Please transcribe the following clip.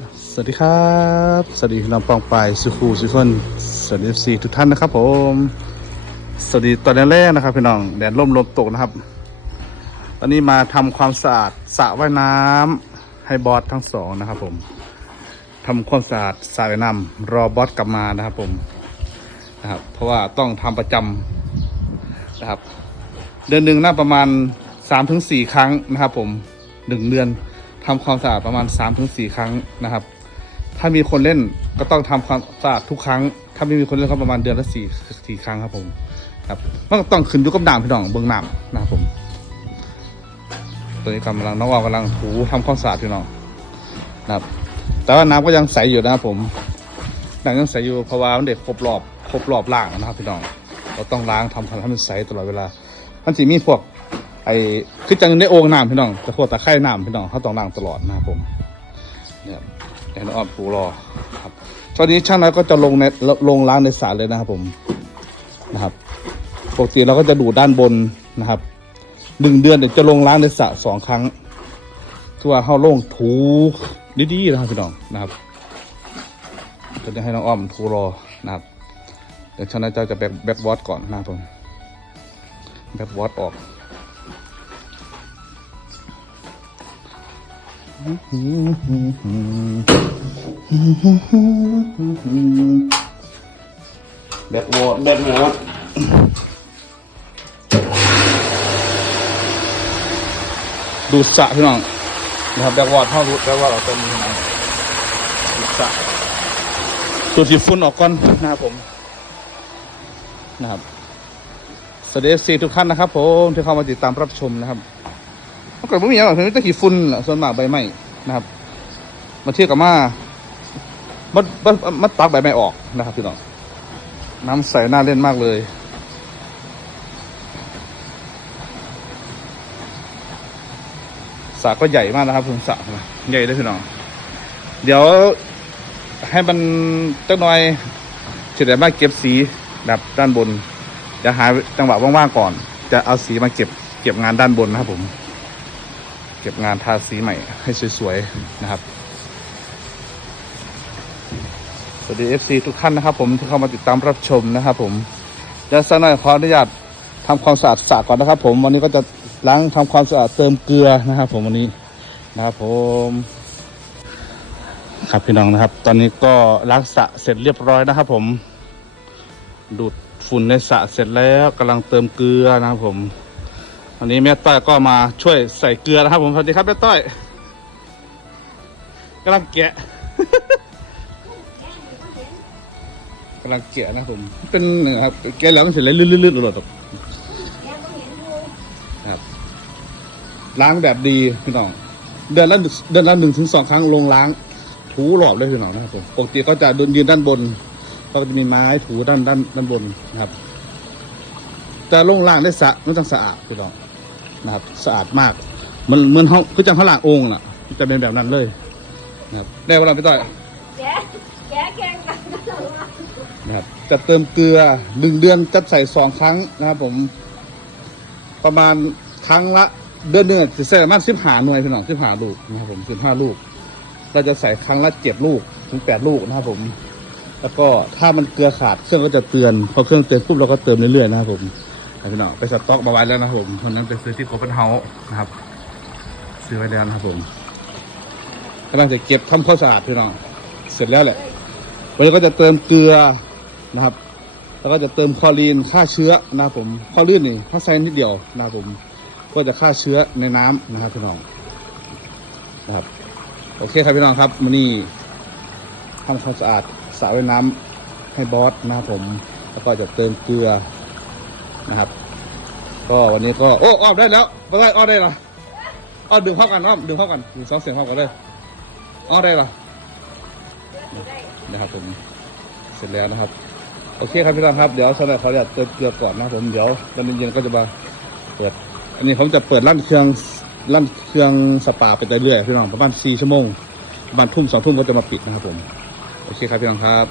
สวัสดีครับ สวัสดีน้องปองปายสุขูสุฟนสวัสดีเอฟซีทุกท่านนะครับผม สวัสดีตอนแรกๆนะครับพี่น้องแดดร่มลมตกนะครับ ตอนนี้มาทำความสะอาดสระว่ายน้ำให้บอสทั้งสองนะครับผมทำความสะอาดสระว่ายน้ำรอบอสกลับมานะครับผมนะครับเพราะว่าต้องทำประจำนะครับ เดือนหนึ่งน่าประมาณ3-4ถึงครั้งนะครับผมหนึ่งเดือน ทำความสะอาดประมาณ 3-4ถึงครั้งนะครับ ถ้ามีคนเล่นก็ต้องทำความสะอาดทุกครั้ง ถ้าไม่มีคนเล่นก็ประมาณเดือนละสี่สี่ครั้งครับผมครับมันก็ต้องขึ้นอยู่กับน้ำพี่น้องเบื้องน้ำนะครับผมตอนนี้กำลังน้องวาวกำลังถูทำความสะอาดพี่น้องนะครับ แต่ว่าน้ำก็ยังใสอยู่นะครับผมน้ำยังใสอยู่เพราะว่ามันเด็กครบรอบครบรอบล่างนะครับพี่น้องเราต้องล้างทำให้มันใสตลอดเวลามันสิมีพวก อ้คือจังในโอ่งน้ำพี่น้องแต่พวกตะไคร่น้ำพี่น้องเขาต้องล้างตลอดนะครับผมเนี่ยแอนออมปูรอครับตอนนี้ช่างน้อยก็จะลงในลงล้างในสระเลยนะครับผมนะครับปกติเราก็จะดูดด้านบนนะครับหนึ่งเดือนเดี๋ยวจะลงล้างในสระสองครั้งที่วเข้าโล่งถูดีๆนะครับพี่น้องนะครับก็จะให้น้องอ้อมถูรอนะครับเดี๋ยวช่างน้อยจะจะแบ็คแบ็ควอตก่อนนะครับผมแบ็ควอตออก แบตวอดแบตวอดดูดสะพี่น้องนะครับแบตวอดเท่าดูดแบตวอดเอาตัวนี้นะดูดสะสูดสีฝุ่นออกก่อนนะครับผมนะครับสวัสดีซีทุกท่านนะครับผมที่เข้ามาติดตามรับชมนะครับ มื่อก่อนไม่มีอย่างหรอกถึงจะขี่ฝุ่นแหละส่วนมากใบไม้นะครับ มาเทียบกับมามามามาตักใบไม้ออกนะครับพี่น้องน้ำใสน่าเล่นมากเลยสระก็ใหญ่มากนะครับคุณสระใหญ่เลยพี่น้อง เดี๋ยวให้มันจักหน่อยเฉลี่ยมาเก็บสีแบบด้านบนเดี๋ยวหาจังหวะว่างๆก่อน จะเอาสีมาเก็บเก็บงานด้านบนนะครับผม เก็บงานทาสีใหม่ให้สวยๆนะครับสวัสดี FC ทุกท่านนะครับ ผมที่เข้ามาติดตามรับชมนะครับ ผมจะสักหน่อยขออนุญาตทำความสะอาดสระก่อนนะครับ ผมวันนี้ก็จะล้างทำความสะอาดเติมเกลือนะครับ ผมวันนี้นะครับผมครับพี่น้องนะครับ ตอนนี้ก็ล้างสระเสร็จเรียบร้อยนะครับ ผม ดูดฝุ่นในสระเสร็จแล้วกำลังเติมเกลือนะครับผม วันนี้แม่ต้อยก็มาช่วยใส่เกลือนะครับ ผมสวัสดีครับแม่ต้อยกำลังแกะกำลังเกะนะครับผม เป็นนะครับแกะแล้วมันเสร็จแล้วลื่นๆๆหลดครับล้างแบบดีพี่น้อง เดือนละเดือนละหนึ่งถึงสองครั้งลงล้าง ถูหลอบเลยพี่น้องนะครับผมปกติก็จะดนยืนด้านบน ก็จะมีไม้ถูด้านด้านด้านบนนะครับ แต่ลงล่างได้สะมันต้องสะอาดพี่น้อง นะครับ สะอาดมากมันเหมือนห้องคือจังข้างล่างโองค์น่ะ จะเป็นแบบนั้นเลยนะครับได้เวลาพี่ต้อยแกะแกะแกงกันตลอดนะครับ จะเติมเกลือหนึ่งเดือนจะใส่สองครั้งนะครับ ผม ประมาณครั้งละเดือนหนึ่งจะใส่ประมาณสิบห้าหน่วยพี่น้องสิบห้าลูกนะครับ ผมสิบห้าลูก เราจะใส่ครั้งละเจ็ดลูกถึงแปดลูกนะครับ ผม แล้วก็ถ้ามันเกลือขาดเครื่องก็จะเตือนพอเครื่องเตือนปุ๊บเราก็เติมเรื่อยๆนะครับผมให้ พี่น้องไปสต็อกมาไว้แล้วนะผมคนนั้นไปซื้อที่โคเปนเฮาส์นะครับ ซื้อไว้แล้วนะครับผมกำลังจะเก็บทำความสะอาดพี่น้องเสร็จแล้วแหละวันนี้ก็จะเติมเกลือนะครับ แล้วก็จะเติมคลอรีนฆ่าเชื้อนะครับผมคลอรีนนี่ถ้าใส่นิดเดียวนะครับผม ก็จะฆ่าเชื้อในน้ำนะครับพี่น้องนะครับ โอเคครับพี่น้องครับวันนี้ทำความสะอาดสระว่ายน้ำให้บอสนะครับผม แล้วก็จะเติมเกลือนะครับ ก็วันนี้ก็โอ้ออมได้แล้วไม่ได้อ้อมได้เหรออ้อมดึงเข้ากันอ้อมดึงเข้ากันดึงสองเสียงเข้ากันเลยอ้อมได้เหรอนะครับผมเสร็จแล้วนะครับ โอเคครับพี่น้องครับเดี๋ยวสำหรับเขาจะเติมเกลือก่อนนะครับผมเดี๋ยวตอนเย็นๆก็จะมาเปิด อันนี้ผมจะเปิดลั่นเครื่องลั่นเครื่องสปาไปเรื่อยๆพี่น้องประมาณสี่ชั่วโมงประมาณทุ่มสองทุ่มก็จะมาปิดนะครับผมโอเคครับพี่น้องครับ